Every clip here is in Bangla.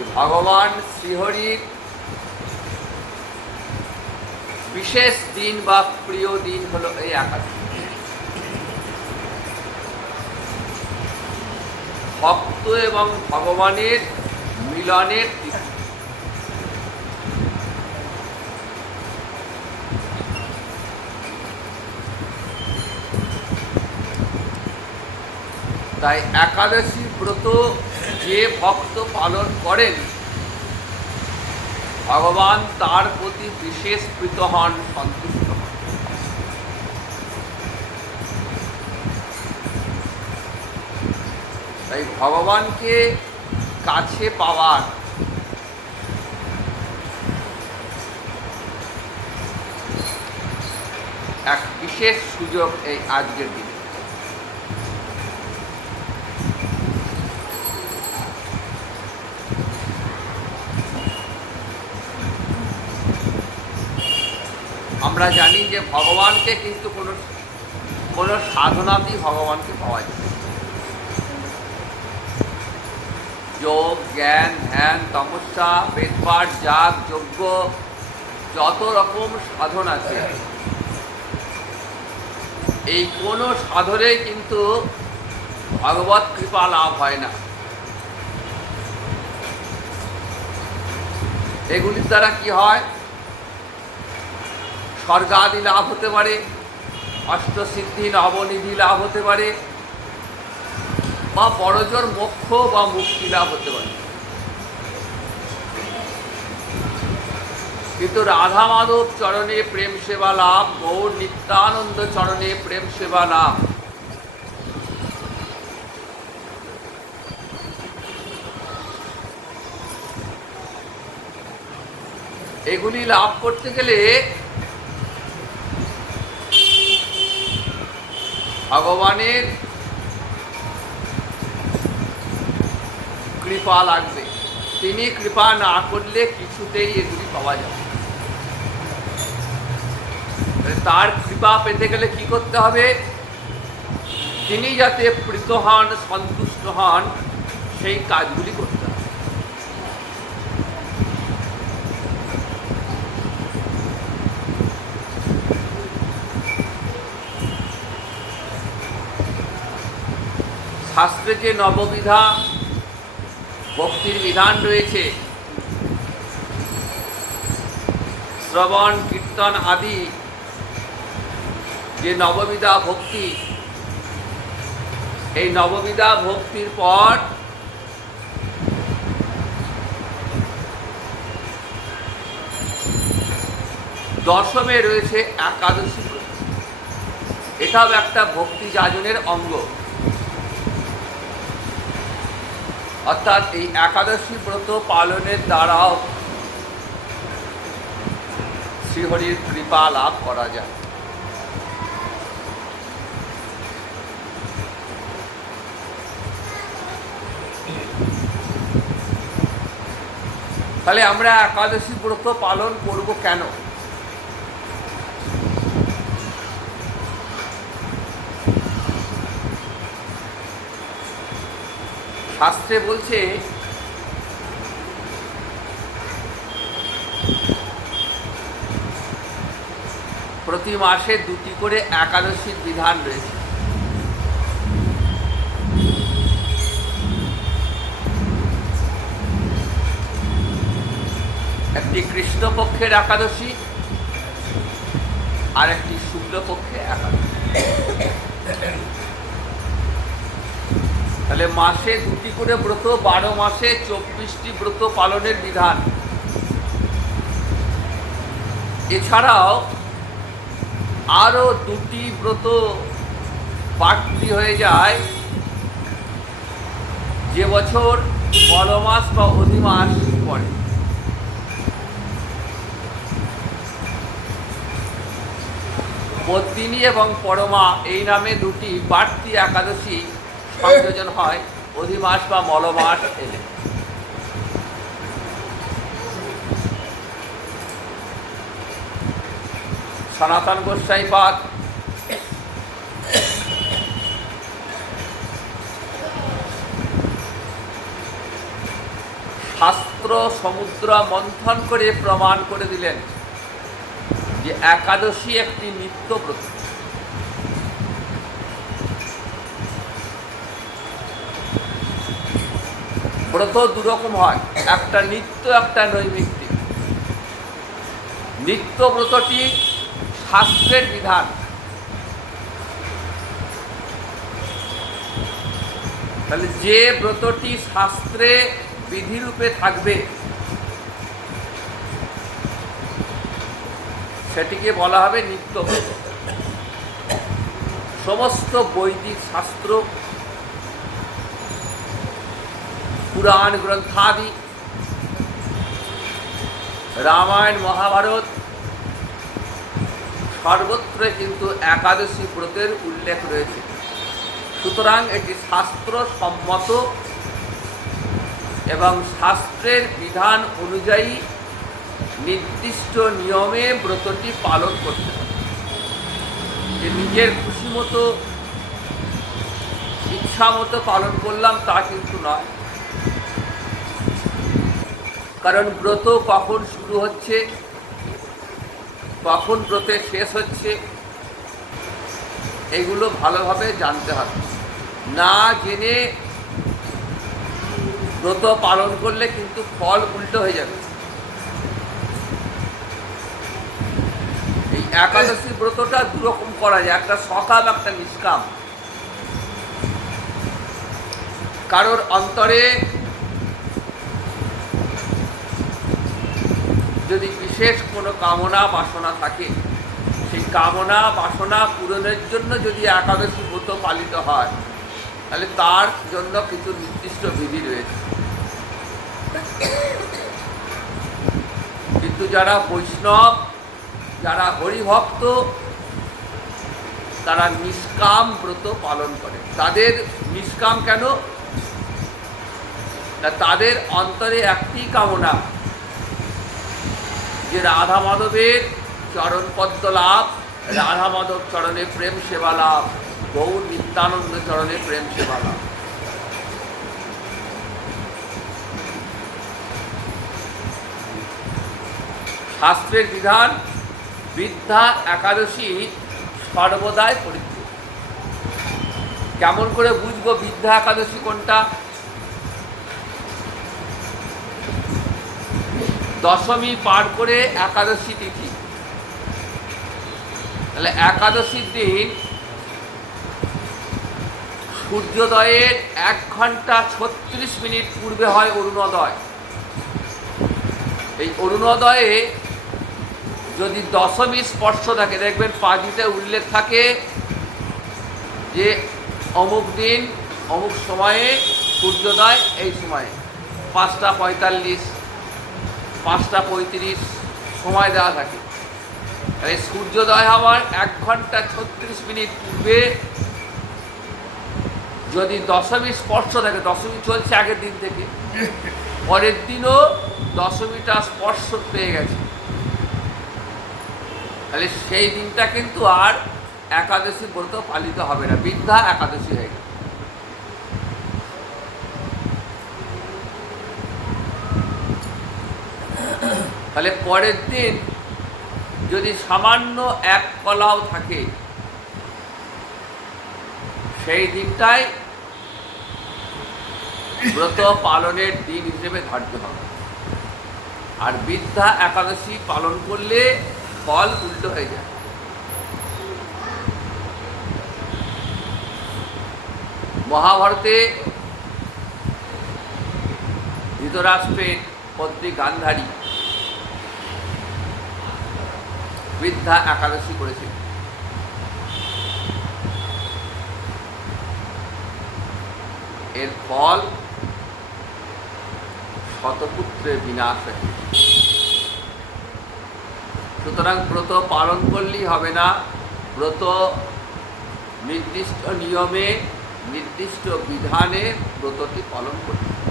যে ভগবান শ্রীহরির বিশেষ দিন বা প্রিয় দিন হলো এই একাদশী। ভক্ত এবং ভগবানের মিলনের তিথি। তাই একাদশী ব্রত যে ভক্ত পালন করেন ভগবান তার প্রতি বিশেষ প্রীত হন, সন্তুষ্ট হন। তাই ভগবানকে কাছে পাওয়ার এক বিশেষ সুযোগ এই আজকের দিনে। আমরা জানি যে ভগবানকে কিন্তু কোনো সাধনাতেই ভগবানকে পাওয়া যায়। যোগ, জ্ঞান, ধ্যান, তপস্যা, বেদপাঠ, যাগ, যজ্ঞ, যত রকম সাধন আছে এই কোনো সাধনে কিন্তু ভগবত কৃপা লাভ হয় না। এগুলির দ্বারা কি হয়? স্বর্গাদি লাভ হতে পারে, অষ্টসিদ্ধি নবনিধি লাভ হতে পারে, বা বড়জোর মোক্ষ বা মুক্তি লাভ হতে পারে। কিন্তু রাধা মাধব চরণে প্রেম সেবা লাভ, গৌর নিত্যানন্দ চরণে প্রেম সেবা লাভ, এগুলি লাভ করতে গেলে ভগবানের কৃপা লাগবে। তিনি কৃপা না করলে কিছুতেই এগুলি পাওয়া যাবে। তার কৃপা পেতে গেলে কি করতে হবে? তিনি যাতে প্রীত হন, সন্তুষ্ট হন, সেই কাজগুলি করতে হবে। শাস্ত্রে যে নববিধা ভক্তির বিধান রয়েছে, শ্রবণ, কীর্তন আদি যে নববিধা ভক্তি, এই নববিধা ভক্তির পর দশমে রয়েছে একাদশী ব্রত। এটাও একটা ভক্তি যাজনের অঙ্গ। অর্থাৎ এই একাদশী ব্রত পালনের দ্বারাও শ্রীহরির কৃপা লাভ করা যায়। তাহলে আমরা একাদশী ব্রত পালন করব কেন? শাস্ত্রে বলছে প্রতি মাসে 2টি করে একাদশীর বিধান রয়েছে। একটি কৃষ্ণপক্ষের একাদশী আর একটি শুক্লপক্ষের একাদশী। তাহলে মাসে 2টি করে ব্রত, 12 মাসে 24টি ব্রত পালনের বিধান। এছাড়াও আরও 2টি ব্রত বাড়তি হয়ে যায় যে বছর মলমাস বা অধিমাস পড়ে। পদ্মিনী এবং পরমা এই নামে 2টি বাড়তি একাদশী সংযোজন হয় অধিমাস বা মলমাস এলে। সনাতন গোস্বাই পাদ শাস্ত্র সমুদ্র মন্থন করে প্রমাণ করে দিলেন যে একাদশী একটি নিত্য ব্রত। ব্রত দুরকম হয়, একটা নিত্য, একটা নৈমিত্তিক। নিত্য ব্রতটি শাস্ত্রের বিধান, তাহলে যে ব্রতটি শাস্ত্রে বিধিরূপে থাকবে সেটিকে বলা হবে নিত্য ব্রত। সমস্ত বৈদিক শাস্ত্র, পুরাণ গ্রন্থাদি, রামায়ণ মহাভারত, সর্বত্র কিন্তু একাদশী ব্রতের উল্লেখ রয়েছে। সুতরাং এটি শাস্ত্র সম্মত এবং শাস্ত্রের বিধান অনুযায়ী নির্দিষ্ট নিয়মে ব্রতটি পালন করতে হবে। যে নিজের খুশি মতো ইচ্ছা মতো পালন করলাম তা কিন্তু নয়। কারণ ব্রত কখন শুরু হচ্ছে, কখন ব্রতের শেষ হচ্ছে, এগুলো ভালোভাবে জানতে হবে। না জেনে ব্রত পালন করলে কিন্তু ফল উল্টো হয়ে যাবে। এই একাদশী ব্রতটা দুরকম করা যায়, একটা সকাম, একটা নিষ্কাম। কারোর অন্তরে যদি বিশেষ কোনো কামনা বাসনা থাকে, সেই কামনা বাসনা পূরণের জন্য যদি একাদশী ব্রত পালিত হয়, তাহলে তার জন্য কিছু নির্দিষ্ট বিধি রয়েছে। কিন্তু যারা বৈষ্ণব, যারা হরিভক্ত, তারা নিষ্কাম ব্রত পালন করে। তাদের নিষ্কাম কেন? তাদের অন্তরে একটি কামনা, যে রাধা মাধবের চরণ পদ্ম লাভ, রাধা মাধব চরণে প্রেম সেবা লাভ, গৌর নিত্যানন্দ চরণে প্রেম সেবা লাভ। শাস্ত্রের বিধান বৃদ্ধা একাদশী সর্বদাই পরিত্য। কেমন করে বুঝবো বৃদ্ধা একাদশী কোনটা? দশমী পার করে একাদশী তিথি, তাহলে একাদশীর দিন সূর্যোদয়ের 1 ঘন্টা 36 মিনিট পূর্বে হয় অরুণোদয়। এই অরুণোদয়ে যদি দশমী স্পর্শ থাকে, দেখবেন পাঁজিতে উল্লেখ থাকে যে অমুক দিন অমুক সময়ে সূর্যোদয়, এই সময়ে 5:45, 5:35 সময় দেওয়া থাকে। এই সূর্যোদয় হওয়ার 1 ঘন্টা 36 মিনিট পূর্বে যদি দশমী স্পর্শ থাকে, দশমী চলছে আগের দিন থেকে, পরের দিনও দশমীটা স্পর্শ পেয়ে গেছে, তাহলে সেই দিনটা কিন্তু আর একাদশী ব্রত পালিত হবে না, বৃদ্ধা একাদশী হয়ে গেল। তাহলে পরের দিন যদি সামান্য 1 কলাও থাকে, সেই দিনটাই ব্রত পালনের দিন হিসেবে ধার্য হবে। আর বৃদ্ধা একাদশী পালন করলে ফল উল্টো হয়ে যায়। মহাভারতে ধৃতরাষ্ট্রের পত্নী গান্ধারী বৃদ্ধা একাদশী করেছিল। এর ফল শতপুত্রের বিনাশ হয়েছে। সুতরাং ব্রত পালন করলেই হবে না, ব্রত নির্দিষ্ট নিয়মে নির্দিষ্ট বিধানে ব্রতটি পালন করতে হবে।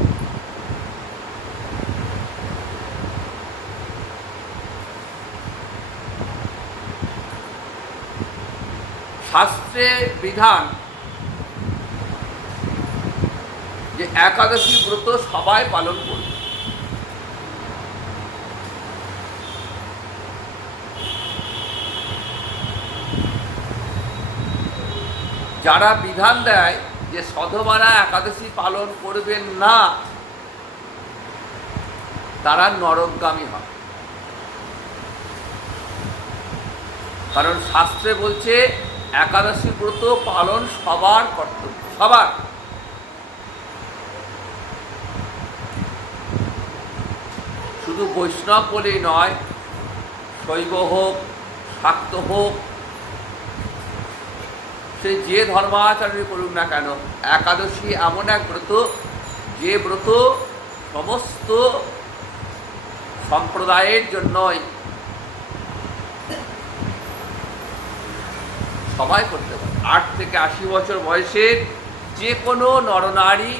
শাস্ত্রের বিধান যে একাদশী ব্রত সবাই পালন করবে, যারা বিধান দেয় যে সধবারা একাদশী পালন করবেন না, তারা নরকগামী হয়। কারণ শাস্ত্রে বলছে একাদশী ব্রত পালন সবার কর্তব্য, সবার। শুধু বৈষ্ণব বলেই নয়, শৈব হোক, শাক্ত হোক, সে যে ধর্মাচরণই করুক না কেন, একাদশী এমন এক ব্রত, যে ব্রত সমস্ত সম্প্রদায়ের জন্যই সবাই করতে পারে। 8 থেকে 80 বছর বয়সের যে কোনো নরনারী,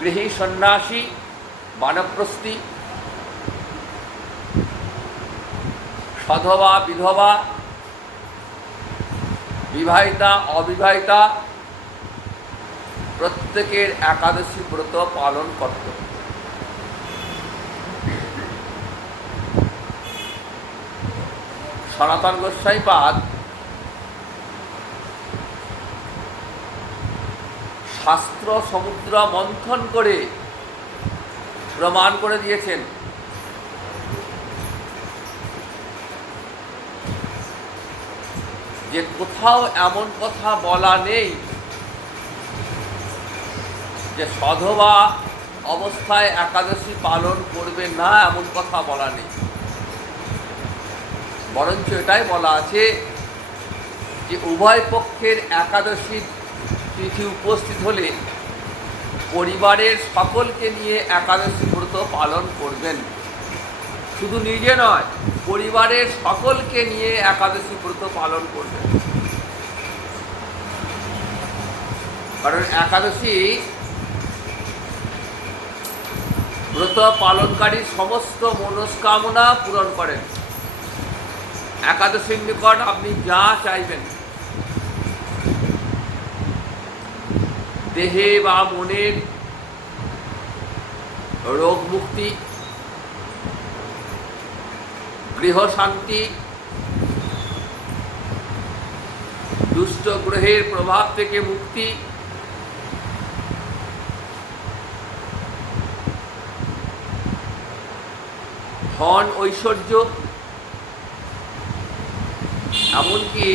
গৃহী, সন্ন্যাসী, বানপ্রস্থী, সধবা, বিধবা, বিবাহিতা, অবিবাহিতা, প্রত্যেকের একাদশী ব্রত পালন করতে। সনাতন গোস্বাইপাদ শাস্ত্র সমুদ্র মন্থন করে প্রমাণ করে দিয়েছেন যে কোথাও এমন কথা বলা নেই যে সধবা অবস্থায় একাদশী পালন করবে না, এমন কথা বলা নেই। বরঞ্চ এটাই বলা আছে যে উভয় পক্ষের একাদশী তিথি উপস্থিত হলে পরিবারের সকলকে নিয়ে একাদশী ব্রত পালন করবেন। শুধু নিজে নয়, পরিবারের সকলকে নিয়ে একাদশী ব্রত পালন করবেন। কারণ একাদশী ব্রত পালনকারী সমস্ত মনস্কামনা পূরণ করেন। একাদশীর নিকট আপনি যা চাইবেন, দেহে বা মনের রোগ মুক্তি, গৃহশান্তি, দুষ্ট গ্রহের প্রভাব থেকে মুক্তি, ধন ঐশ্বর্য, এমনকি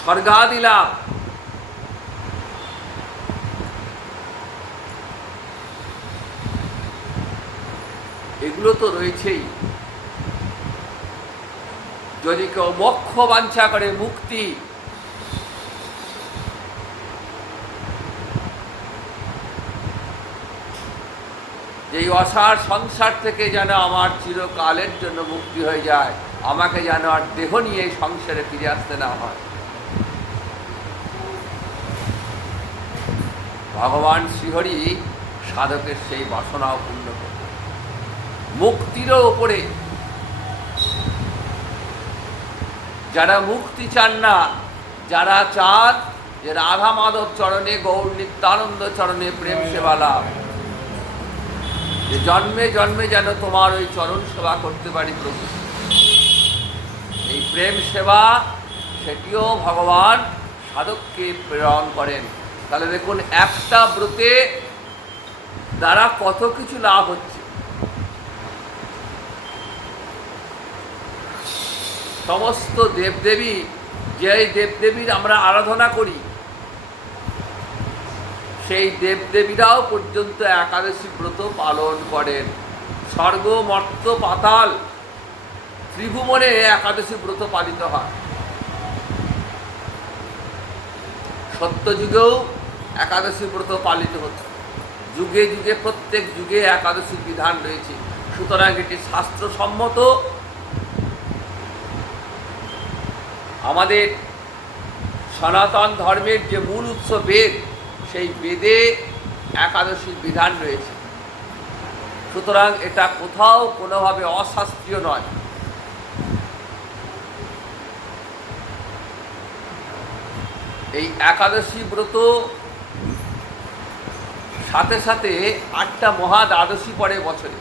স্বর্গাদি লাভ, এগুলো তো রয়েছেই। যদি কেউ মোক্ষ বাঞ্ছা করে, মুক্তি, এই অসার সংসার থেকে যেন আমার চিরকালের জন্য মুক্তি হয়ে যায়, আমাকে যেন আর দেহ নিয়ে এই সংসারে ফিরে আসতে না হয়। ভগবান শ্রীহরি সাধকের সেই বাসনাও পূর্ণ করে। মুক্তিরও ওপরে যারা মুক্তি চান না, যারা চান যে রাধা মাধব চরণে, গৌর নিত্যানন্দ চরণে প্রেম সেবা লাভ, যে জন্মে জন্মে যেন তোমার ওই চরণ সেবা করতে পারি প্রভু, এই প্রেম সেবা, সেটিও ভগবান সাধককে প্রেরণ করেন। তাহলে দেখুন, একটা ব্রতে দ্বারা কত কিছু লাভ হচ্ছে। সমস্ত দেবদেবী, যে দেবদেবীর আমরা আরাধনা করি, সেই দেবদেবীরাও পর্যন্ত একাদশী ব্রত পালন করেন। স্বর্গ, মর্ত্য, পাতাল, ত্রিভুবনে একাদশী ব্রত পালিত হয়। সত্যযুগেও একাদশী ব্রত পালিত হতো। যুগে যুগে, প্রত্যেক যুগে একাদশীর বিধান রয়েছে। সুতরাং এটি শাস্ত্রসম্মত। আমাদের সনাতন ধর্মের যে মূল উৎস বেদ, সেই বেদে একাদশীর বিধান রয়েছে। সুতরাং এটা কোথাও কোনোভাবে অশাস্ত্রীয় নয়। এই একাদশী ব্রত সাথে সাথে 8টা মহা দ্বাদশী পড়ে বছরে।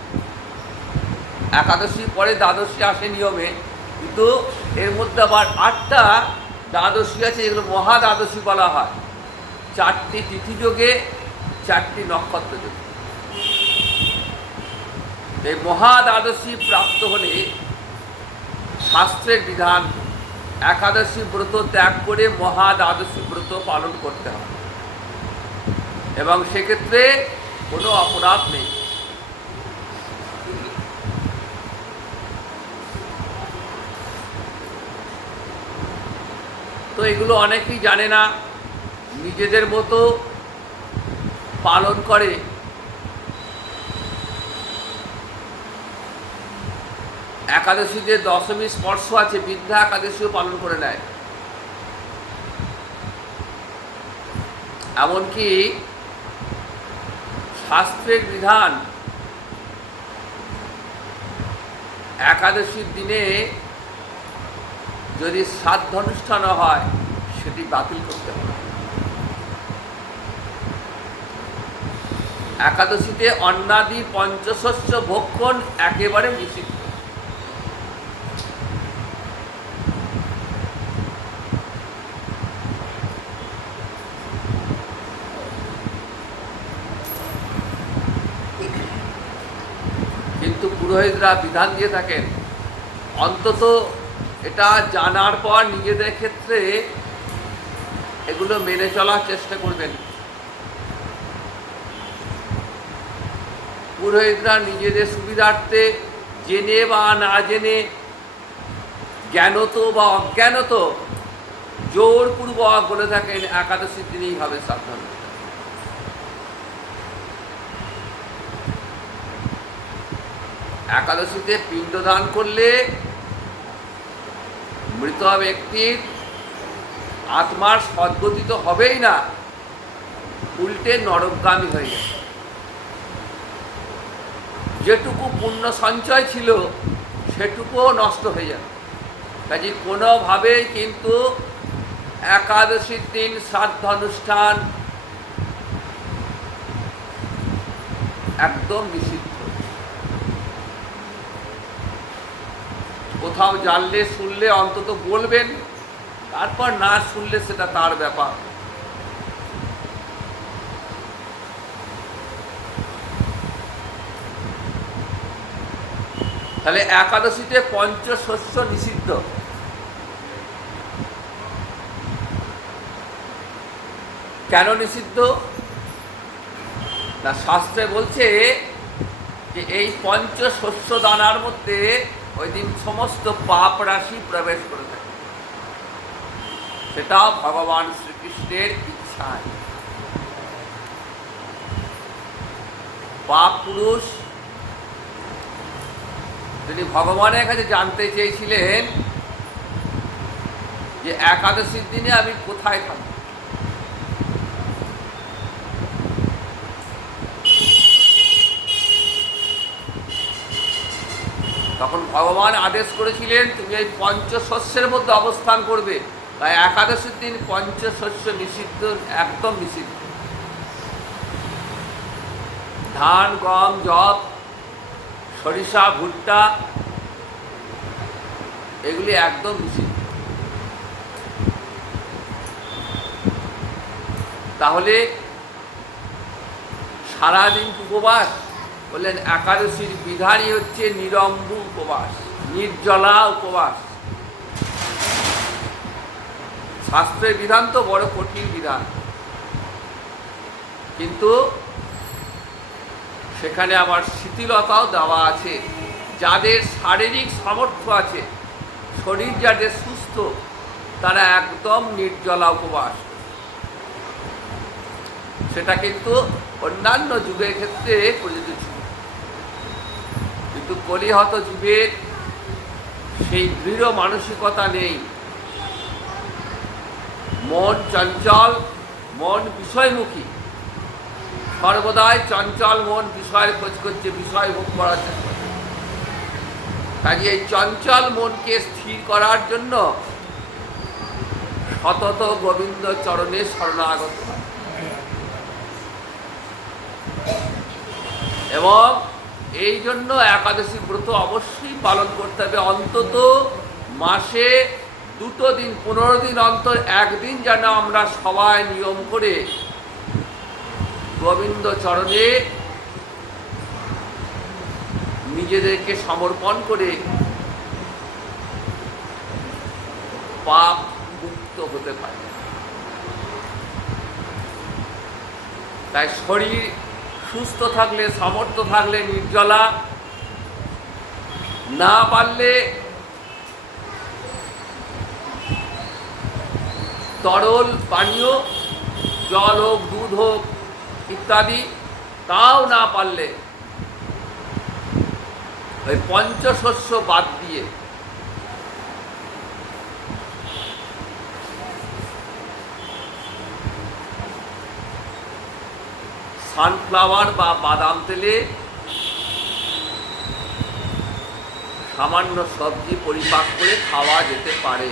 একাদশী পরে দ্বাদশী আসে নিয়মে, কিন্তু এর মধ্যে আবার 8টা দ্বাদশী আছে, যেগুলো মহা দ্বাদশী বলা হয়। 4টি তিথিযোগে, 4টি নক্ষত্র যোগে। এই মহা দ্বাদশী প্রাপ্ত হলে শাস্ত্রের বিধান একাদশী ব্রত ত্যাগ করে মহা দ্বাদশী ব্রত পালন করতে হবে, এবং সেক্ষেত্রে কোনো অপরাধ নেই। তো এগুলো অনেকেই জানে না, নিজেদের মতো পালন করে। একাদশীতে দশমী স্পর্শ আছে, বৃদ্ধা একাদশীও পালন করে নেয়। এমনকি শাস্ত্রের বিধান একাদশীর দিনে যদি শ্রাদ্ধ অনুষ্ঠান হয় সেটি বাতিল করতে হবে। একাদশীতে অন্নাদি পঞ্চশস্য ভক্ষণ একেবারে নিষিদ্ধ। কিন্তু পুরোহিতরা বিধান দিয়ে থাকেন, অন্তত এটা জানার পর নিজেদের ক্ষেত্রে এগুলো মেনে চলার চেষ্টা করবেন। পুরোহিতরা নিজেদের সুবিধার্থে জেনে বা না জেনে, জ্ঞানত বা অজ্ঞানত জোরপূর্বক বলে থাকেন একাদশীর দিনেই হবে শ্রাদ্ধ। একাদশীতে পিণ্ডদান করলে মৃত ব্যক্তির আত্মার সদ্গতি তো হবেই না, উল্টে নরকগামী হয়ে যাবে। যেটুকু পুণ্য সঞ্চয় ছিল সেটুকুও নষ্ট হয়ে যাবে। কাজে কোনোভাবেই কিন্তু একাদশীর দিন শ্রাদ্ধ অনুষ্ঠান একদম নিষিদ্ধ। কোথাও জানলে শুনলে অন্তত বলবেন, তারপর না শুনলে সেটা তার ব্যাপার। তাহলে একাদশীতে পঞ্চশস্য নিষিদ্ধ। কেন নিষিদ্ধ? না, শাস্ত্রে বলছে যে এই পঞ্চশস্য দানার মধ্যে ওই দিন সমস্ত পাপ রাশি প্রবেশ করে থাকে। সেটা ভগবান শ্রীকৃষ্ণের ইচ্ছায়। পাপ পুরুষ তিনি ভগবানের কাছে জানতে চেয়েছিলেন যে একাদশীর দিনে আমি কোথায় থাকব। তখন ভগবান আদেশ করেছিলেন তুমি এই পঞ্চশস্যের মধ্যে অবস্থান করবে। তাই একাদশীর দিন পঞ্চশস্য নিষিদ্ধ, একদম নিষিদ্ধ। ধান, গম, যব, সরিষা, ভুট্টা এগুলি একদম নিষিদ্ধ। তাহলে সারাদিন উপবাস বললেন, একাদশীর বিধানই হচ্ছে নিরম্ব উপবাস, নির্জলা উপবাস। শাস্ত্রের বিধান তো বড় কঠিন বিধান, কিন্তু সেখানে আবার শিথিলতাও দেওয়া আছে। যাদের শারীরিক সামর্থ্য আছে, শরীর যাদের সুস্থ, তারা একদম নির্জলা উপবাস। সেটা কিন্তু অন্যান্য যুগের ক্ষেত্রে প্রযোজ্য ছিল, কিন্তু কলিহত যুগের সেই দৃঢ় মানসিকতা নেই। মন চঞ্চল, মন বিষয়মুখী, সর্বদাই চঞ্চল মন বিষয়ের খোঁজ করছে, বিষয় ভোগ করার চেষ্টা করছে। কাজে এই চঞ্চল মনকে স্থির করার জন্য সতত গোবিন্দ চরণে শরণাগত হয়, এবং এই জন্য একাদশী ব্রত অবশ্যই পালন করতে হবে। অন্তত মাসে 2 দিন 15 দিন অন্তর একদিন যেন আমরা সবাই নিয়ম করে গোবিন্দ চরণে নিজেদেরকে সমর্পণ করে পাপ মুক্ত হতে পারে। তাই শরীর সুস্থ থাকলে, সামর্থ্য থাকলে নির্জলা, না পারলে তরল পানীয় জল হোক, দুধ হোক ইত্যাদি, তাও না পারলে ওই পঞ্চশস্য বাদ দিয়ে সানফ্লাওয়ার বা বাদাম তেলে সামান্য সবজি পরিপাক করে খাওয়া যেতে পারে।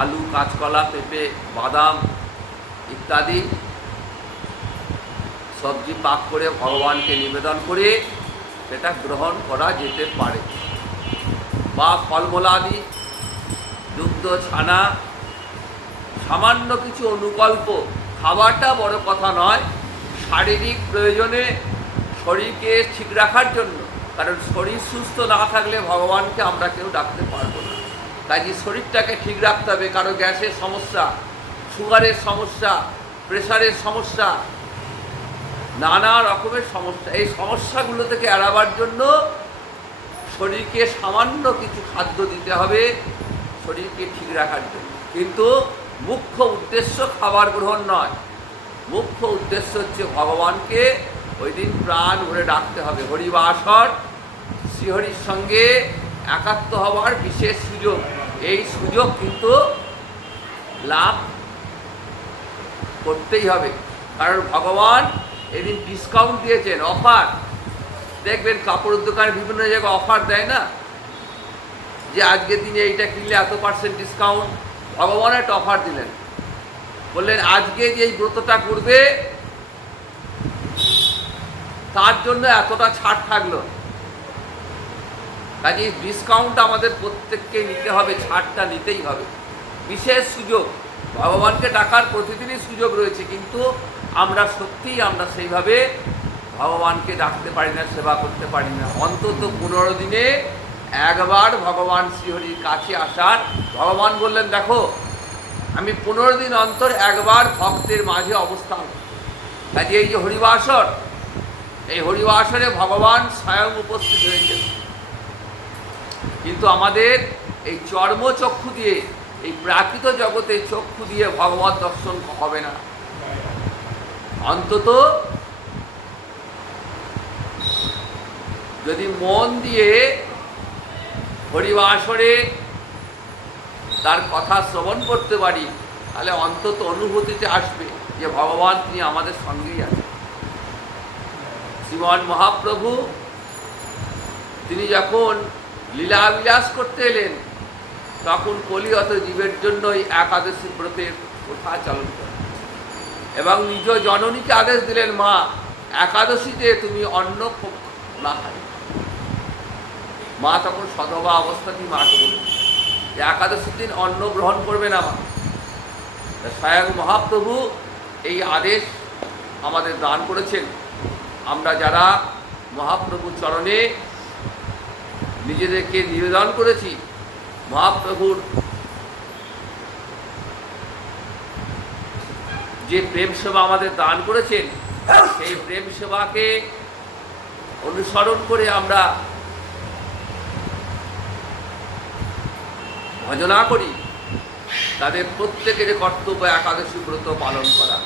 আলু, কাঁচকলা, পেঁপে, বাদাম ইত্যাদি সবজি পাক করে ভগবানকে নিবেদন করে সেটা গ্রহণ করা যেতে পারে। বা ফলমূলাদি, দুগ্ধ, ছানা, সামান্য কিছু অনুকল্প খাওয়াটা বড় কথা নয়, শারীরিক প্রয়োজনে শরীরকে ঠিক রাখার জন্য। কারণ শরীর সুস্থ না থাকলে ভগবানকে আমরা কেউ ডাকতে পারবো না। কাজে শরীরটাকে ঠিক রাখতে হবে। কারো গ্যাসের সমস্যা, সুগারের সমস্যা, প্রেশারের সমস্যা, নানা রকমের সমস্যা, এই সমস্যাগুলো থেকে এড়াবার জন্য শরীরকে সামান্য কিছু খাদ্য দিতে হবে শরীরকে ঠিক রাখার জন্য। কিন্তু মুখ্য উদ্দেশ্য খাবার গ্রহণ নয়, মুখ্য উদ্দেশ্য হচ্ছে ভগবানকে ওই দিন প্রাণ ভরে ডাকতে হবে। হরিবাসর, শ্রীহরির সঙ্গে একাত্ম হওয়ার বিশেষ সুযোগ। এই সুযোগ কিন্তু লাভ করতেই হবে। কারণ ভগবান এদিন ডিসকাউন্ট দিয়েছেন, অফার। দেখবেন কাপড়ের দোকানে বিভিন্ন জায়গায় অফার দেয় না, যে আজকের দিনে এইটা কিনলে এত % ডিসকাউন্ট। ভগবান একটা অফার দিলেন, বললেন আজকে যে এই ব্রতটা করবে তার জন্য এতটা ছাড় থাকলো। কাজে ডিসকাউন্ট আমাদের প্রত্যেককে নিতে হবে, ছাড়টা নিতেই হবে। বিশেষ সুযোগ, ভগবানকে ডাকার প্রতিদিনই সুযোগ রয়েছে, কিন্তু আমরা সত্যিই আমরা সেইভাবে ভগবানকে ডাকতে পারি না, সেবা করতে পারি না। অন্তত 15 দিনে একবার ভগবান শ্রীহরির কাছে আসার, ভগবান বললেন দেখো আমি 15 দিন অন্তর একবার ভক্তের মাঝে অবস্থান। কাজে এই যে হরিবাসর, এই হরিবাসরে ভগবান স্বয়ং উপস্থিত হয়েছেন। কিন্তু আমাদের এই চর্মচক্ষু দিয়ে, এই প্রাকৃত জগতের চক্ষু দিয়ে ভগবত দর্শন হবে না। অন্তত যদি মন দিয়ে হরিবাসরে তার কথা শ্রবণ করতে পারি, তাহলে অন্তত অনুভূতিতে আসবে যে ভগবান তিনি আমাদের সঙ্গেই আছেন। শ্রীমান মহাপ্রভু তিনি যখন লীলাবিলাস করতে এলেন, তখন কলিয়ত জীবের জন্যই একাদশী ব্রতের প্রথা চালন করেন এবং নিজ জননীকে আদেশ দিলেন, মা একাদশীতে তুমি অন্ন না খাই। মা তখন সধবা অবস্থাতেই মাকে বললেন যে একাদশীর দিন অন্ন গ্রহণ করবে না মা। স্বয়ং মহাপ্রভু এই আদেশ আমাদের দান করেছেন। আমরা যারা মহাপ্রভুর চরণে নিজেদেরকে নিবেদন করেছি, মহাপ্রভুর যে প্রেম সেবা আমাদের দান করেছেন, সেই প্রেম সেবাকে অনুসরণ করে আমরা ভজনা করি, তাদের প্রত্যেকের কর্তব্য একাদশী ব্রত পালন করা।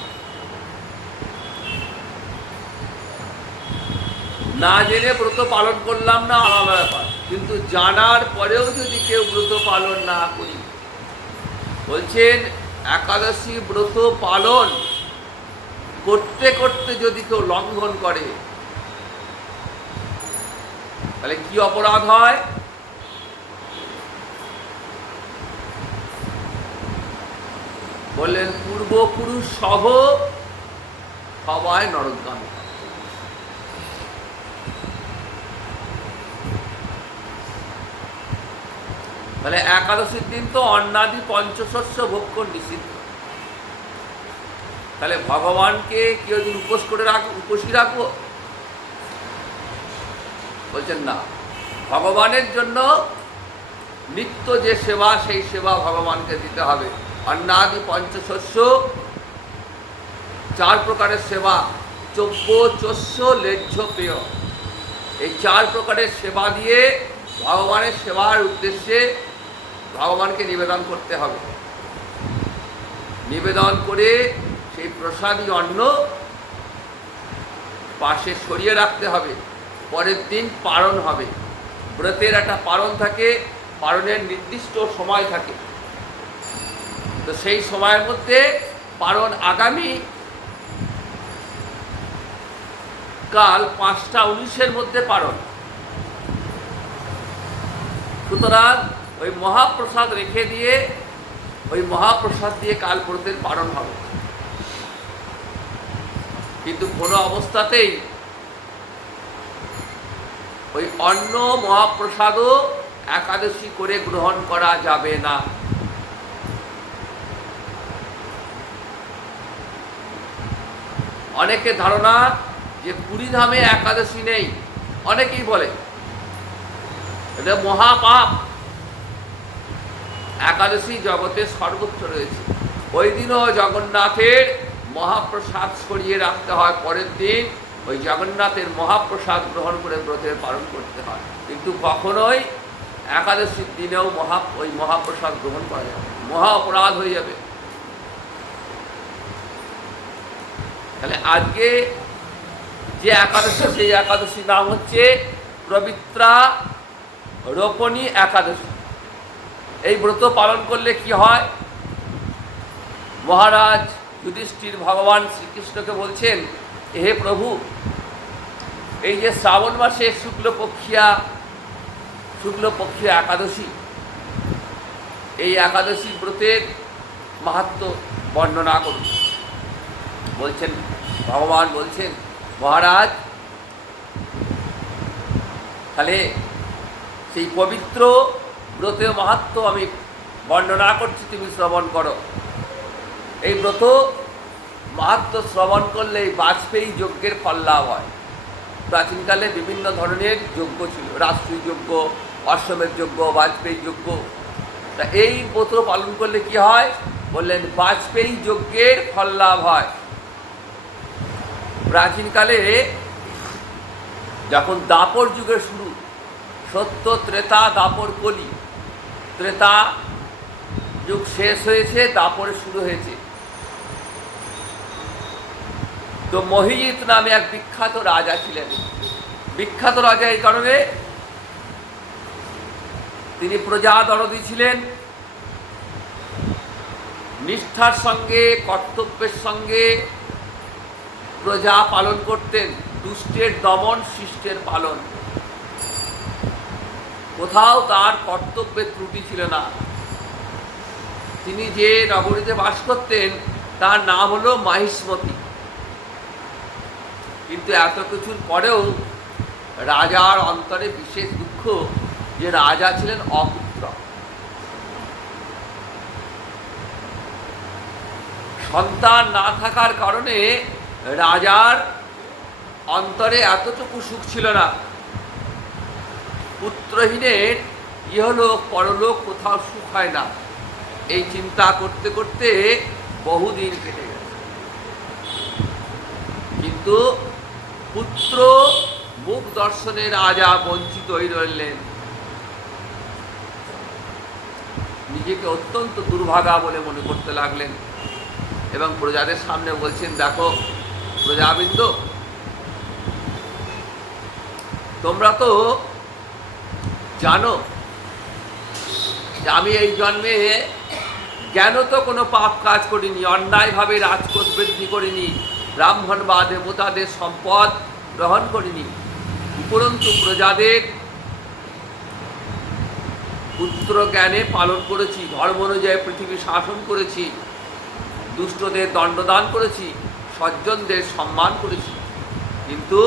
না জেনে ব্রত পালন করলাম না, আলাদা ব্যাপার। কিন্তু জানার পরেও যদি কেউ ব্রত পালন না করি, বলছেন একাদশী ব্রত পালন করতে করতে যদি কেউ লঙ্ঘন করে, তাহলে কি অপরাধ হয়? বললেন পূর্বপুরুষ সহ সবাই নরকগামী। তাহলে একাদশীর দিন তো অন্নাদি পঞ্চশস্য ভোগ্য নিষিদ্ধ। তাহলে ভগবানকে কি ওই দিন উপোসী রাখবো? বলছেন না, ভগবানের জন্য নিত্য যে সেবা, সেই সেবা ভগবানকে দিতে হবে। অন্নাদি পঞ্চশস্য, 4 প্রকারের সেবা, চব্য চস্য লেহ্য পেয়, এই 4 প্রকারের সেবা দিয়ে ভগবানের সেবার উদ্দেশ্যে ভগবানকে নিবেদন করতে হবে। নিবেদন করে সেই প্রসাদী অন্ন পাশে সরিয়ে রাখতে হবে। পরের দিন পারণ হবে। ব্রতের একটা পারণ থাকে, পারণের নির্দিষ্ট সময় থাকে। তো সেই সময়ের মধ্যে পারণ আগামী কাল 5টা 19-এর মধ্যে পারণ। সুতরাং ওই মহাপ্রসাদ রেখে দিয়ে, ওই মহাপ্রসাদ দিয়ে কাল ব্রতের পারণ হবে। কিন্তু কোনো অবস্থাতেই ওই অন্ন মহাপ্রসাদও একাদশী করে গ্রহণ করা যাবে না। অনেকে ধারণা যে পুরীধামে একাদশী নেই, অনেকেই বলে এটা মহাপাপ। একাদশী জগতে সর্বত্র রয়েছে। ওই দিনও জগন্নাথের মহাপ্রসাদ সরিয়ে রাখতে হয়। পরের দিন ওই জগন্নাথের মহাপ্রসাদ গ্রহণ করে ব্রতের পালন করতে হয়। কিন্তু কখনোই একাদশীর দিনেও ওই মহাপ্রসাদ গ্রহণ করা যাবে, মহা অপরাধ হয়ে যাবে। তাহলে আজকে যে একাদশী, সেই একাদশীর নাম হচ্ছে পবিত্রা রোপণী একাদশী। এই ব্রত পালন করলে কি হয়? মহারাজ যুধিষ্ঠির ভগবান শ্রীকৃষ্ণকে বলছেন, হে প্রভু, এই যে শ্রাবণ মাসে শুক্লপক্ষিয়া একাদশী, এই একাদশী ব্রতের মাহাত্ম্য বর্ণনা করুন। বলছেন, ভগবান বলছেন, মহারাজ, তাহলে সেই পবিত্র ব্রতের মাহাত্ম্য আমি বর্ণনা করছি, তুমি শ্রবণ করো। এই ব্রত মাহাত্ম্য শ্রবণ করলে বাজপেয়ী যজ্ঞের ফল লাভ হয়। প্রাচীনকালে বিভিন্ন ধরনের যজ্ঞ ছিল, রাষ্ট্রীয় যজ্ঞ, অশ্বমেধ যজ্ঞ, বাজপেয়ী যজ্ঞ। তা এই ব্রত পালন করলে কি হয়? বললেন বাজপেয়ী যজ্ঞের ফল লাভ হয়। প্রাচীনকালে যখন দাপর যুগের শুরু, সত্য, ত্রেতা, দাপর, কলি। ত্রেতা যুগ শেষ হয়েছে, দাপরে শুরু হয়েছে। তো মহিজিৎ নামে এক বিখ্যাত রাজা ছিলেন। বিখ্যাত রাজা এই কারণে, তিনি প্রজা দরদী ছিলেন, নিষ্ঠার সঙ্গে, কর্তব্যের সঙ্গে প্রজা পালন করতেন। দুষ্টের দমন, শিষ্টের পালন, কোথাও তার কর্তব্যের ত্রুটি ছিল না। তিনি যে নগরীতে বাস করতেন তার নাম হলো মাহিষ্মতি। কিন্তু এত কিছুর পরেও রাজার অন্তরে বিশেষ দুঃখ যে রাজা ছিলেন অপুত্র। সন্তান না থাকার কারণে রাজার অন্তরে এতটুকু সুখ ছিল না। পুত্রহীনের ইহলোক পরলোক কোথাও সুখ হয় না, এই চিন্তা করতে করতে বহুদিন কেটে গেছে। কিন্তু পুত্র মুখ দর্শনে রাজা বঞ্চিত হয়ে রইলেন। নিজেকে অত্যন্ত দুর্ভাগা বলে মনে করতে লাগলেন এবং প্রজাদের সামনে বলছেন, দেখো প্রজাবৃন্দ, তোমরা তো জানো যে আমি এই জন্মে জ্ঞানত কোনো পাপ কাজ করিনি, অন্যায়ভাবে রাজকোষ বৃদ্ধি করিনি, ব্রাহ্মণ বা দেবতাদের সম্পদ গ্রহণ করিনি। উপরন্তু প্রজাদের পুত্র জ্ঞানে পালন করেছি, ধর্ম অনুযায়ী পৃথিবী শাসন করেছি, দুষ্টদের দণ্ডদান করেছি, সজ্জনদের সম্মান করেছি। কিন্তু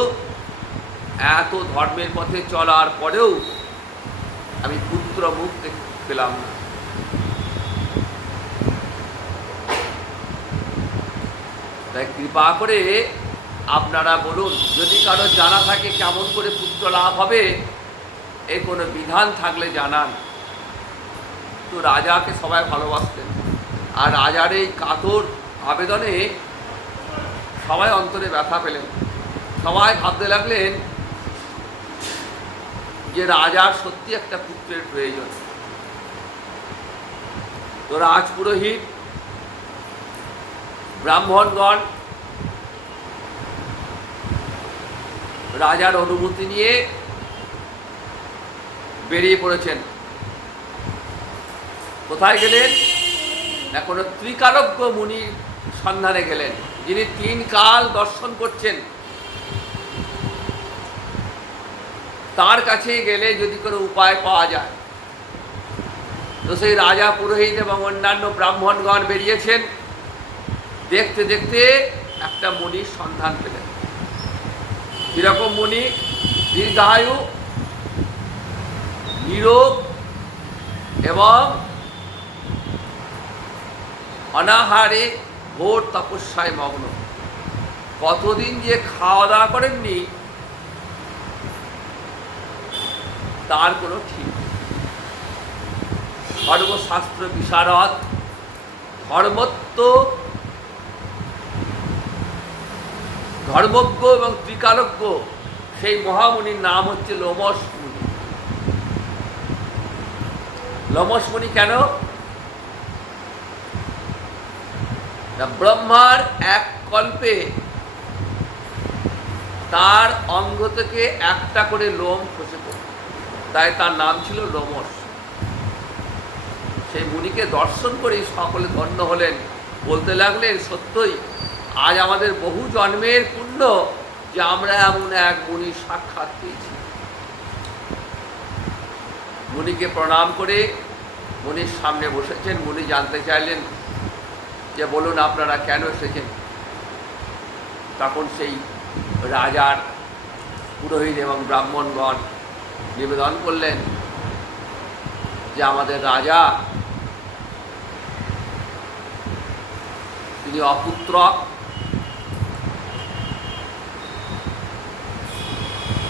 এত ধর্মের পথে চলার পরেও আমি পুত্র মুখ পেলাম না। তাই কৃপা করে আপনারা বলুন, যদি কারো জানা থাকে কেমন করে পুত্র লাভ হবে, এই কোনো বিধান থাকলে জানান। তো রাজাকে সবাই ভালোবাসতেন, আর রাজার এই কাতর আবেদনে সবাই অন্তরে ব্যথা পেলেন। সবাই ভাবতে লাগলেন যে রাজার সত্যি একটা পুত্রের প্রয়োজন। তো রাজপুরোহিত, ব্রাহ্মণগণ রাজার অনুমতি নিয়ে বেরিয়ে পড়েছেন। কোথায় গেলেন না, কোনো ত্রিকালজ্ঞ মুনির সন্ধানে গেলেন, যিনি 3 কাল দর্শন করছেন। তার কাছে গেলে যদি কোনো উপায় পাওয়া যায়। তো সেই রাজা, পুরোহিত এবং অন্যান্য ব্রাহ্মণগণ বেরিয়েছেন। দেখতে দেখতে একটা মুনির সন্ধান পেলেন। কিরকম মুনি? দীর্ঘায়ু, নিরোগ এবং অনাহারে ঘোর তপস্যায় মগ্ন। কতদিন যে খাওয়া দাওয়া করেননি তার কোনো ঠিক নেই। সর্বশাস্ত্র বিশারদ, ধর্মজ্ঞ এবং ত্রিকালজ্ঞ সেই মহামুনির নাম হচ্ছে লোমশ মুনি। লোমশ মুনি কেন? ব্রহ্মার এক কল্পে তার অঙ্গ থেকে একটা করে লোম খসে পড়ে, তাই তার নাম ছিল লোমশ। সেই মুনিকে দর্শন করেই সকলে ধন্য হলেন। বলতে লাগলেন, সত্যই আজ আমাদের বহু জন্মের পুণ্য যে আমরা এমন এক মুনির সাক্ষাৎ পেয়েছি। মুনিকে প্রণাম করে মুনির সামনে বসেছেন। মুনি জানতে চাইলেন যে বলুন আপনারা কেন এসেছেন। তখন সেই রাজার পুরোহিত এবং ব্রাহ্মণগণ নিবেদন করলেন যে আমাদের রাজা, তিনি অপুত্রক,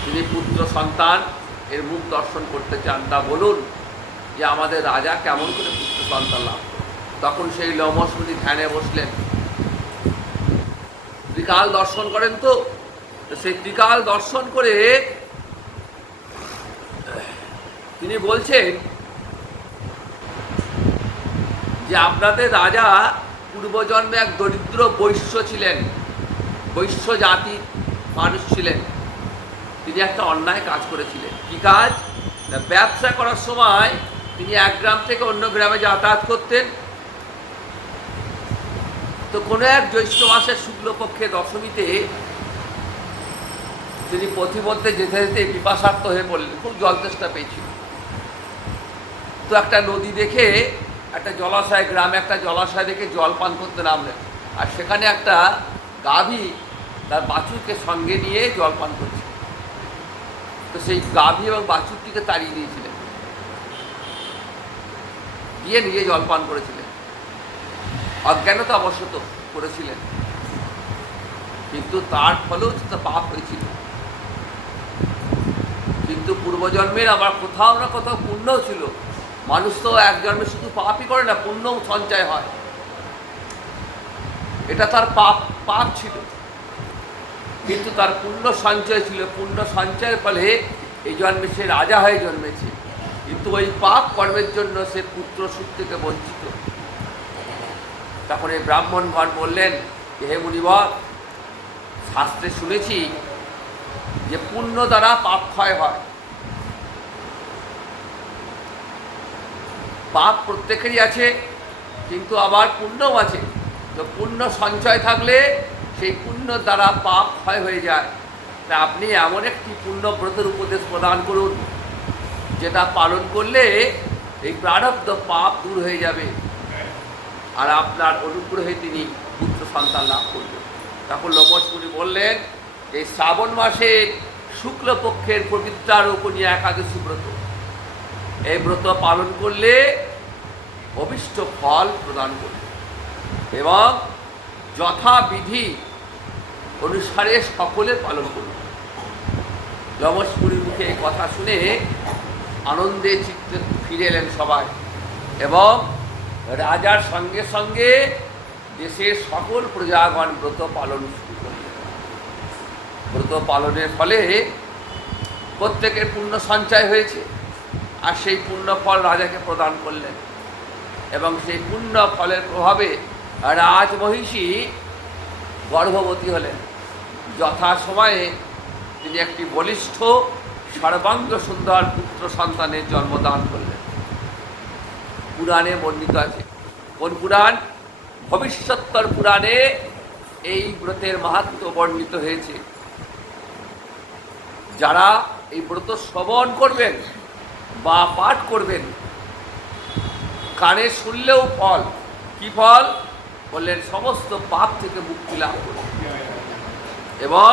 তিনি পুত্র সন্তান, এর মুখ দর্শন করতে চান। তা বলুন যে আমাদের রাজা কেমন করে পুত্র সন্তান লাভ। তখন সেই লোমশ মুনি ধ্যানে বসলেন। ত্রিকাল দর্শন করেন। তো সেই ত্রিকাল দর্শন করে তিনি বলছেন যে আপনাদের রাজা পূর্বজন্মে এক দরিদ্র বৈশ্য ছিলেন, বৈশ্য জাতির মানুষ ছিলেন। তিনি একটা অন্যায় কাজ করেছিলেন। কি কাজ? না, ব্যবসা করার সময় তিনি এক গ্রাম থেকে অন্য গ্রামে যাতায়াত করতেন। তো কোনো এক জ্যৈষ্ঠ মাসের শুক্লপক্ষে দশমীতে তিনি পথিমধ্যে যেতে যেতে পিপাসার্ত হয়ে পড়লেন, খুব জল তেষ্টা পেয়েছিল। তো একটা নদী দেখে, একটা জলাশয়, গ্রামে একটা জলাশয় দেখে জল পান করতে নামলেন। আর সেখানে একটা গাভী তার বাছুরকে সঙ্গে নিয়ে জল পান করছে। তো সেই গাভী এবং বাছুরটিকে তাড়িয়ে দিয়েছিলেন, দিয়ে নিজে জল পান করেছিলেন। অজ্ঞানতা অবশ্য করেছিলেন, কিন্তু তার ফলেও তো পাপ হয়েছিল। কিন্তু পূর্বজন্মের আবার কোথাও না কোথাও পুণ্যও ছিল। মানুষ তো এক জন্মে শুধু পাপই করে না, পুণ্যও সঞ্চয় হয়। এটা তার পাপ ছিল, কিন্তু তার পুণ্য সঞ্চয় ছিল। পুণ্য সঞ্চয়ের ফলে এই জন্মে সে রাজা হয়ে জন্মেছে, কিন্তু ওই পাপ কর্মের জন্য সে পুত্র সুখ থেকে বঞ্চিত। তখন এই ব্রাহ্মণগণ বললেন, হে মুনিবর, শাস্ত্রে শুনেছি যে পুণ্য দ্বারা পাপ ক্ষয় হয়। পাপ প্রত্যেকেরই আছে, কিন্তু আবার পুণ্যও আছে। তো পুণ্য সঞ্চয় থাকলে সেই পুণ্য দ্বারা পাপ ক্ষয় হয়ে যায়। তা আপনি এমন একটি পুণ্যব্রতের উপদেশ প্রদান করুন, যেটা পালন করলে এই প্রারব্ধ পাপ দূর হয়ে যাবে, আর আপনার অনুগ্রহে তিনি পুত্র সন্তান লাভ করবেন। তখন লোমশ মুনি বললেন, এই শ্রাবণ মাসের শুক্লপক্ষের পবিত্রারোপণী একাদশী ব্রত, এই ব্রত পালন করলে অভীষ্ট ফল প্রদান করবে এবং যথাবিধি অনুসারে সকলে পালন করবে। যমজপুরীর মুখে এই কথা শুনে আনন্দে চিত্তে ফিরে এলেন সবাই এবং রাজার সঙ্গে সঙ্গে দেশের সকল প্রজাগণ ব্রত পালন শুরু করলেন। ব্রত পালনের ফলে প্রত্যেকের পুণ্য সঞ্চয় হয়েছে, আর সেই পুণ্য ফল রাজাকে প্রদান করলেন এবং সেই পুণ্য ফলের প্রভাবে রাজমহিষী গর্ভবতী হলেন। যথাসময়ে তিনি একটি বলিষ্ঠ সর্বাঙ্গ সুন্দর পুত্র সন্তানের জন্মদান করলেন। পুরাণে বর্ণিত আছে। কোন পুরাণ? ভবিষ্যোত্তর পুরাণে এই ব্রতের মাহাত্ম্য বর্ণিত হয়েছে। যারা এই ব্রত শ্রবণ করবেন বা পাঠ করবেন, কানে শুনলেও ফল। কি ফল? বললেন সমস্ত পাপ থেকে মুক্তি লাভ করবে এবং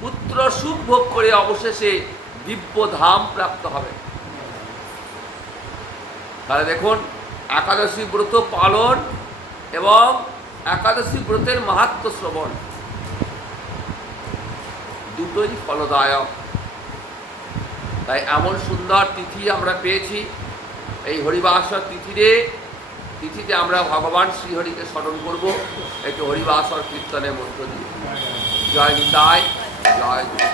পুত্র সুখ ভোগ করে অবশেষে দিব্য ধাম প্রাপ্ত হবে। তাহলে দেখুন, একাদশী ব্রত পালন এবং একাদশী ব্রতের মাহাত্ম্য শ্রবণ দুটোই ফলদায়ক। তাই এমন সুন্দর তিথি আমরা পেয়েছি। এই হরিবাসর তিথিতে আমরা ভগবান শ্রীহরিকে স্মরণ করব একটু হরিবাসর কীর্তনের মধ্য দিয়ে। জয় নিতাই, জয় গুরু।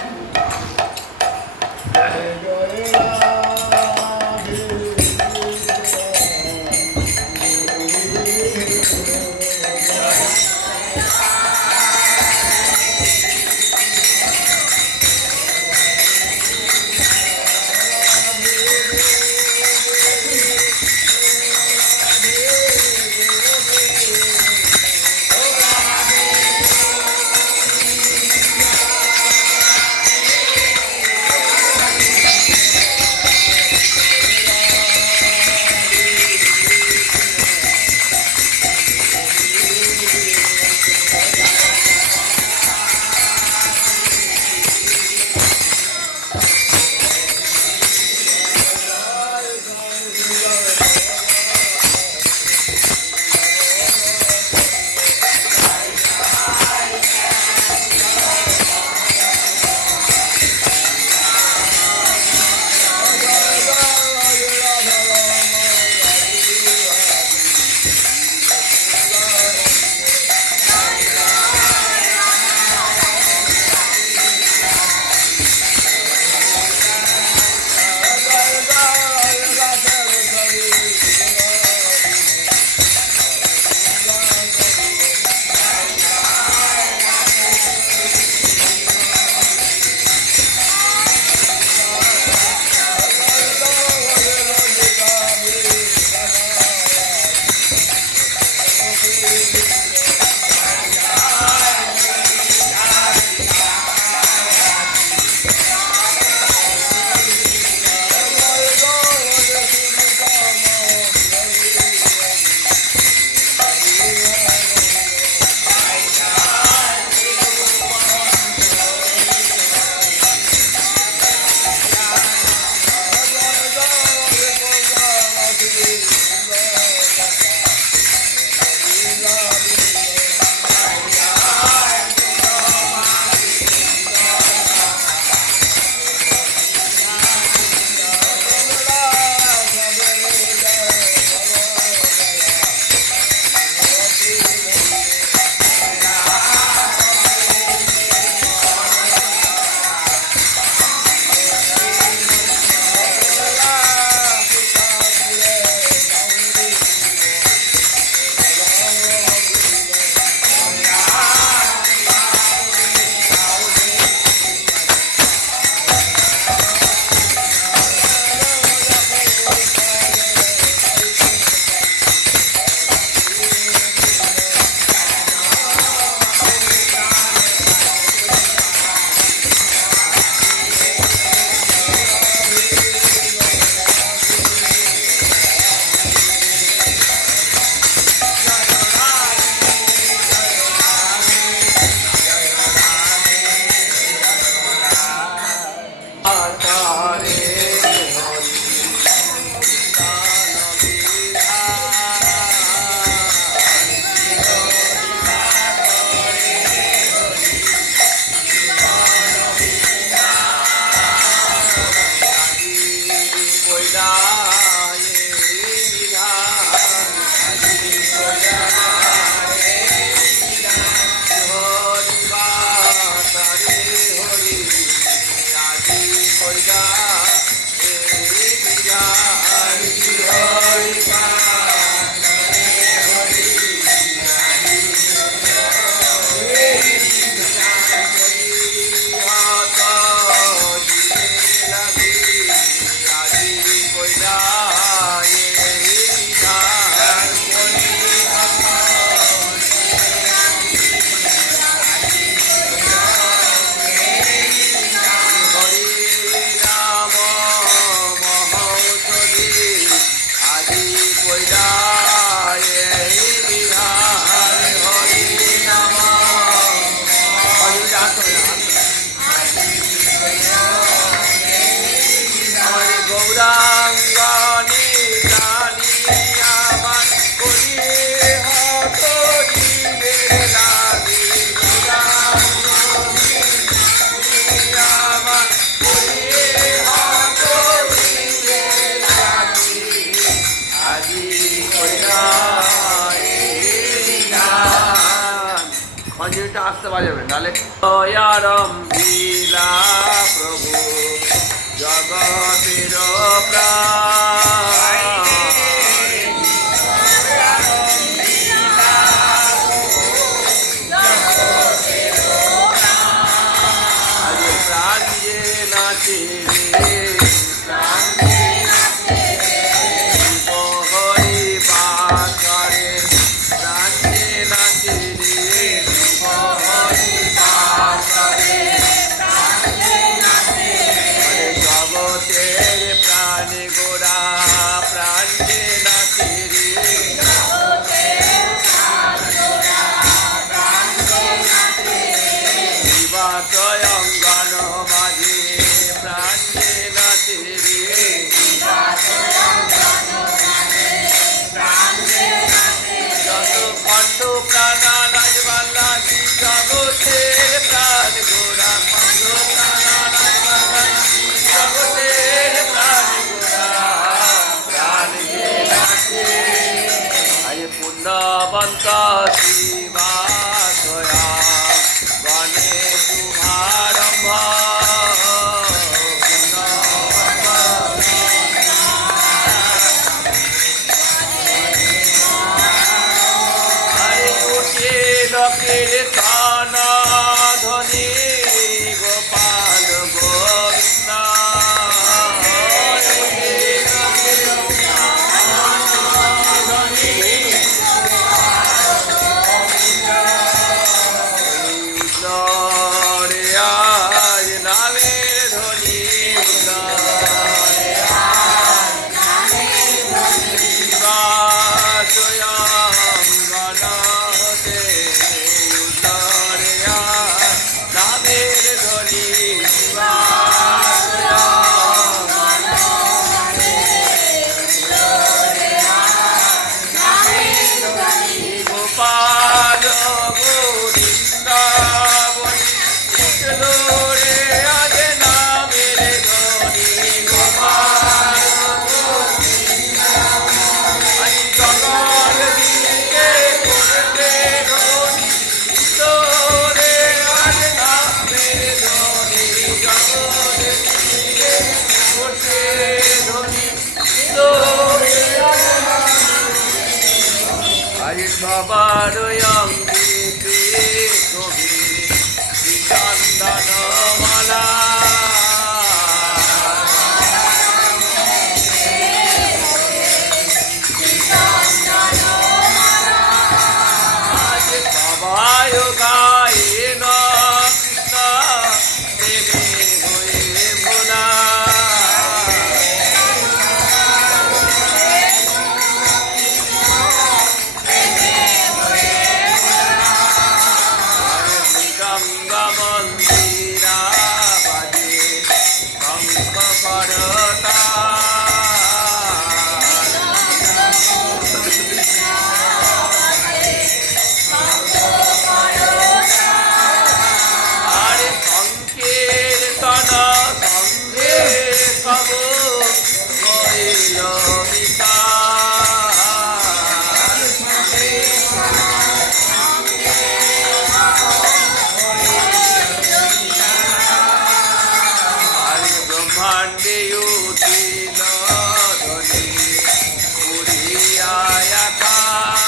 এটা আসতে বাজাবেন, নাহলে দয়ারম্ভিলা প্রভু জগতের প্রাণ। প্রাণ যে নাচে রে, হরি বাসরে প্রাণ যে নাচে রে, হরি বাসরে জগতের প্রাণ গোড়া প্রাণ যে নাচে রে, শিবাশয় অঙ্গন মাঝে প্রাণ যে নাচে রে, যত খণ্ড প্রাণা নাচবার লাগি জগতের প্রাণ গোড়া, খণ্ড প্রাণা নাচবার লাগি জগতের প্রাণ গোড়া প্রাণ যে নাচে। আরে পুণ্যবন্ত শিবাশয়া গণে শুভারম্ভ, আরে উঠে লোকের কানা ধ্বনি গোপাল গোবিন্দ, উঠে লোকের ধ্বনি উল্লরে আজ নামের ধ্বনি, উল্লরে শিবাশয়াঙ্গন হতে উল্লরে আজ নামের ধ্বনি, শিবাশয়াঙ্গন গোপাল গোবিন্দ বলি উঠলো রে আজ নামের ধ্বনি, গোপাল গোবিন্দ আজ জগৎ দিকে করতে ধ্বনি, উঠলো রে আজ নামের ধ্বনি, জগৎ দিকে করতে ধ্বনি, উঠলো রে আজ সবার অঙ্গিতে কবি চন্দন মালা, আজ সবাই গায়েন কৃষ্ণ প্রেমে হয়ে ভোলা, গঙ্গা মন্দিরা বাজে শঙ্খ করতা, আরে শঙ্খের তনা সঙ্গে সব হইল মিশা, আরে ব্রহ্মাণ্ডে উঠিল ধ্বনি উড়িয়া আকাশ,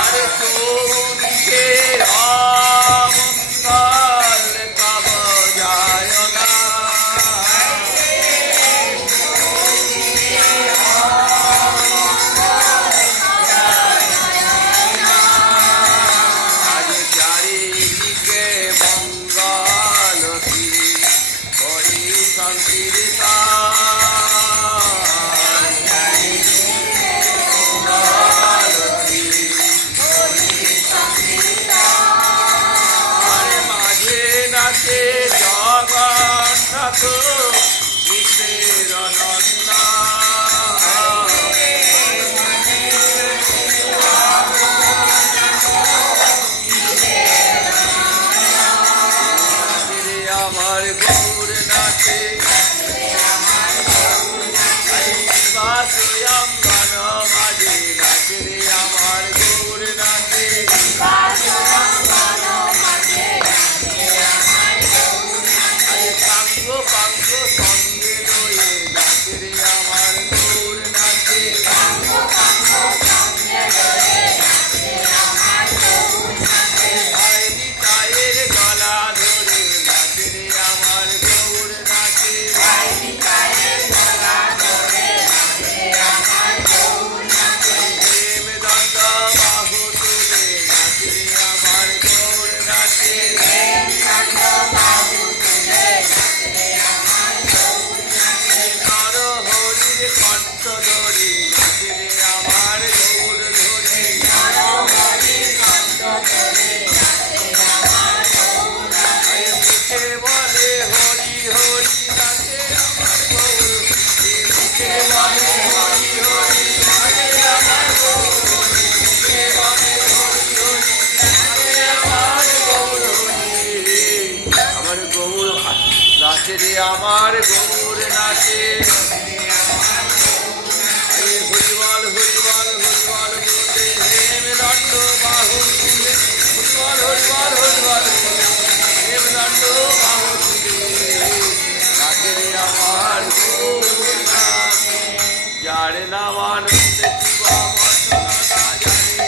আরে চৌদিকে অমঙ্গল কব যায় না, আমার গৌর নাচে রে, আমার গৌর নাচে। হরিবল হরিবল হরিবল বলে হেমদণ্ড বাহু তুলে, হরিবল হরিবল হরিবল বলে হেমদণ্ড বাহু তুলে, নাচে রে আমার গৌর নাচে। যার নাম আনন্দে শিবা বাসনা না জানে,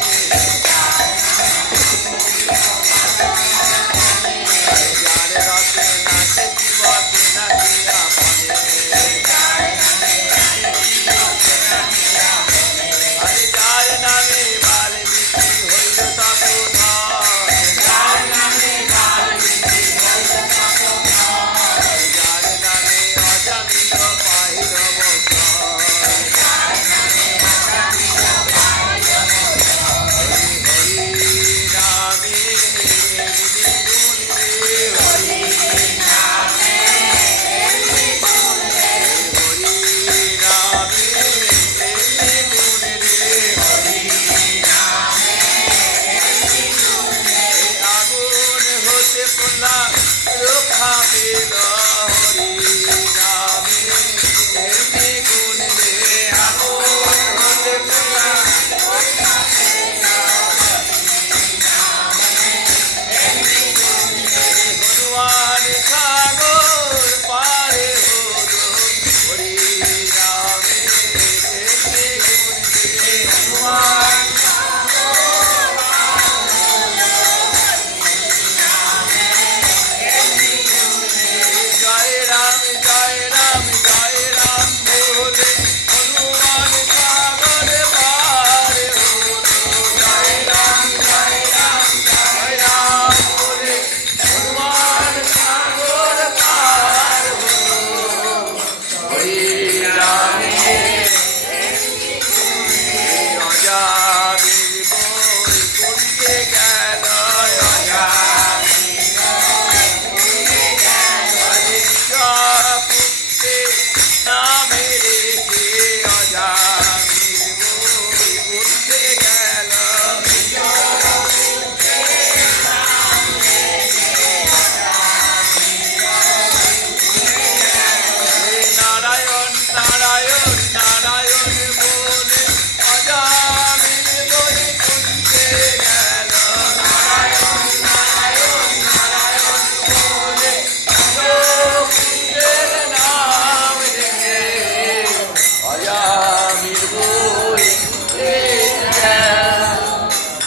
যার রাতে নাচে শিবা সে নাচে আপনে। আরে যার নামে বাল্মীকি হইল তপোধন, যার নামে অজামিল পাহিল বচন,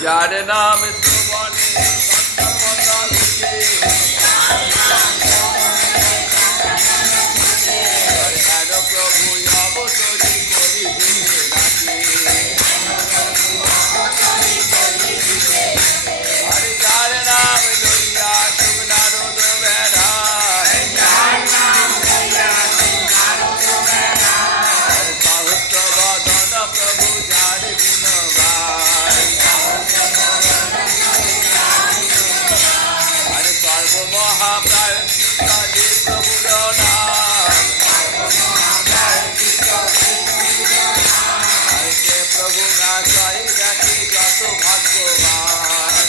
যার নাম শ্রবণে কণ্ঠপতা লুকে, হেন প্রভু অবতরি করিবে নাচে। আরে যার নাম লইয়া শুভ নারদ বেড়ায়, সহস্র বদন প্রভু যার গুণ গায়। আরে সর্বমহাপ্রায়শ্চিত্ত যে প্রভুর নাম, আরে যে প্রভু না চাই দেখে যত ভাগ্যবান।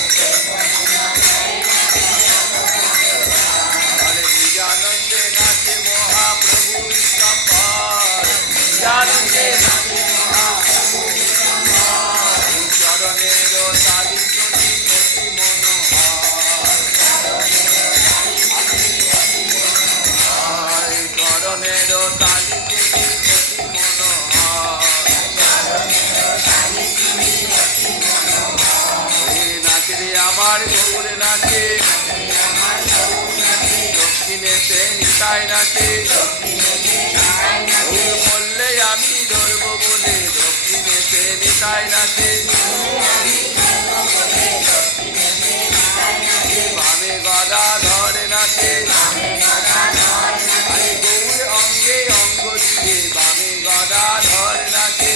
আরে নিজানন্দে নাচে মহাপ্রভু সম্পদ, নিজানন্দে নাচে মহাপ্রভু সম্পদ। চরণের তালি শুনি অতি মনোহর, চরণের তালি শুনি অতি মনোহর। নাচে রে আমার গৌর নাচে, দক্ষিণেতে নিতাই নাচে। গৌর বললে আমি ধরব বলে দক্ষিণেতে নিতাই নাচে। বামে গদা ধরে নাচে, আরে গৌর অঙ্গে অঙ্গ দিয়ে বামে গদা ধরে নাচে।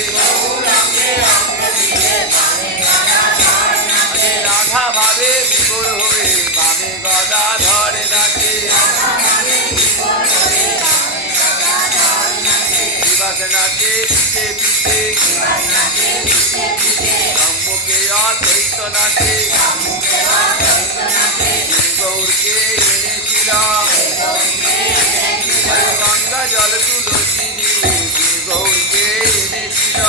আরে রাধা ভাবে বিভোর হয়ে বামে গদা ধরে নাচে। নিবাস নাচে পিছে পিছে সম্মুখে অদ্বৈত নাচে গৌরকে এনেছিল গঙ্গা জল তুলসী দিয়ে যে গৌরকে এনেছিল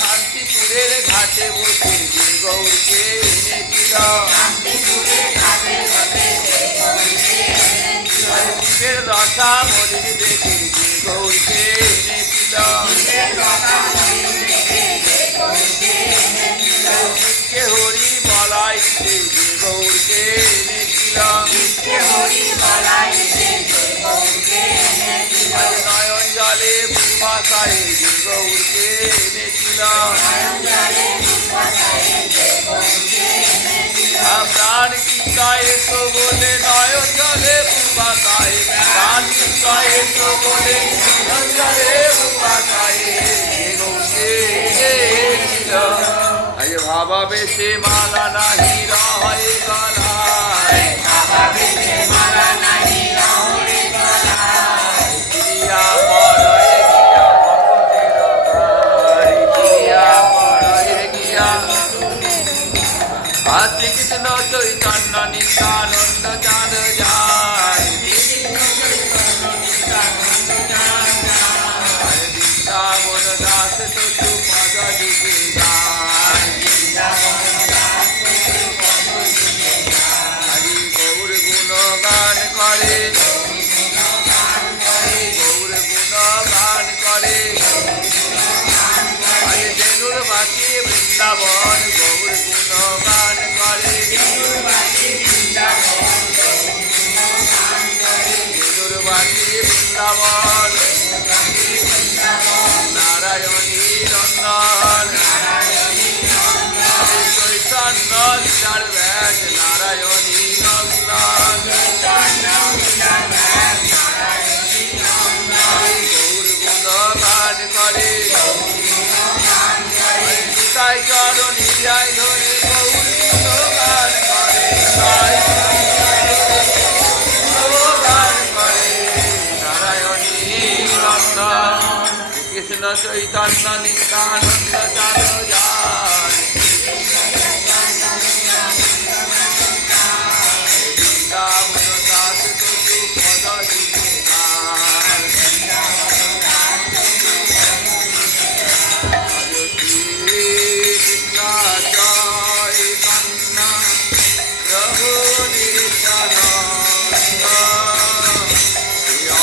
শান্তিপুরের ঘাটে বসে যে গৌরকে এনেছিল শিবের রসা বলির দেখে যে গৌরকে এনেছিল শিবকে হরি বলাইতে যে গৌরকে এনেছিল নয়ন জলে ভাষায় যে গৌরকে এনেছিল প্রাণ চিন্তায় তো বলে নয়ন জলে ভাষায় প্রাণ চিন্তায় তো বলে নয়ন জলে ভাষায় যে গৌরকে এনেছিল ভাবা বেশে মালা নাহি রহে গলায় ক্রিয়া পড়ে গিয়া ভক্তের ভাই ক্রিয়া পড়ে গিয়া শ্রী কৃষ্ণ চৈতন্য নিত্যানন্দ চাঁদ যায় বৃন্দাবন দাস তু পদ দিকে যায় হরি গৌর গুণগান করে গৌর গুণগান করে হরে বেনুর বাকি বৃন্দাবন গৌর গুণগান করে বেনুর বাকি বৃন্দাবন নারায়ণী নন্দন চৈতন্য লীলার ব্যাস নারায়ণী নন্দন গৌর গুণগান করে তাই চরণ হিয়ায় ধরে গৌর গুণগান করে তাই গুণগান করে নারায়ণী নন্দন কৃষ্ণ চৈতন্য নিত্যানন্দ চাঁদ যায় বৃন্দাবন দাস তু পদ দিকে যায় কৃষ্ণ চৈতন্য প্রভু নিত্যানন্দ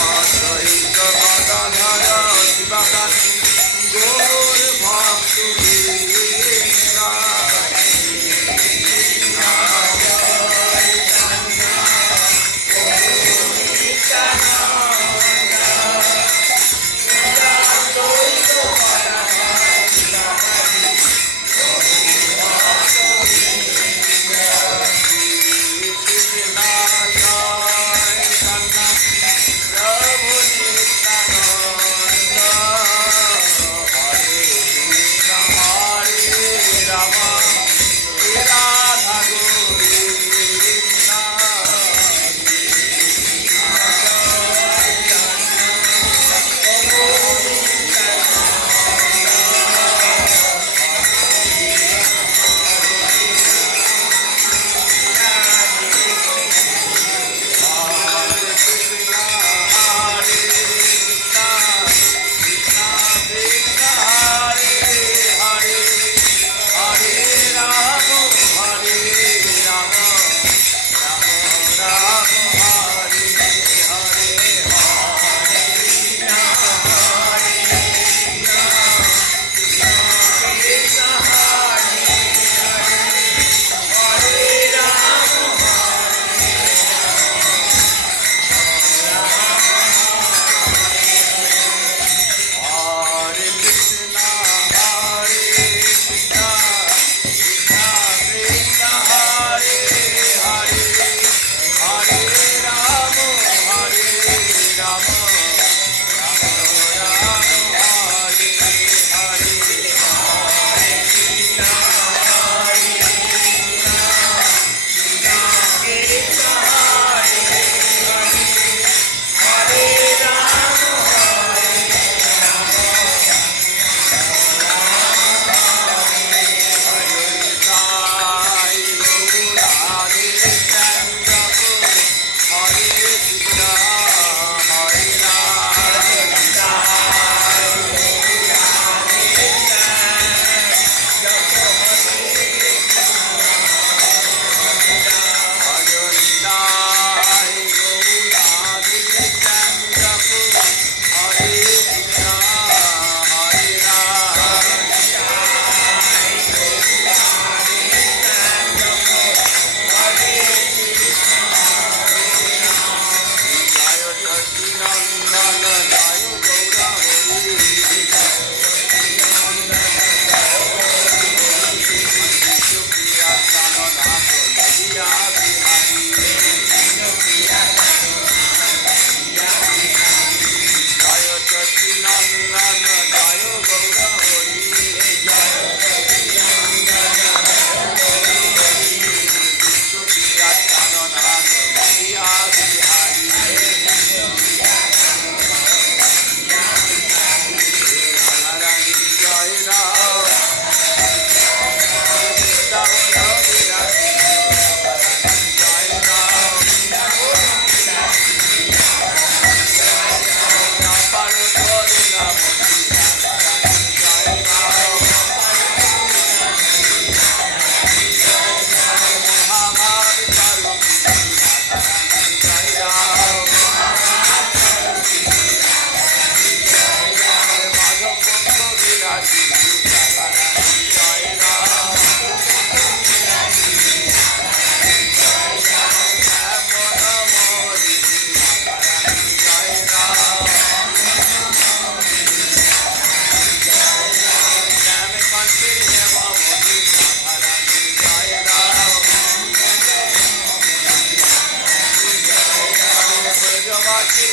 অদ্বৈত গদাধর শিবাকান্ত গৌর ভক্ত Hare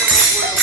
করে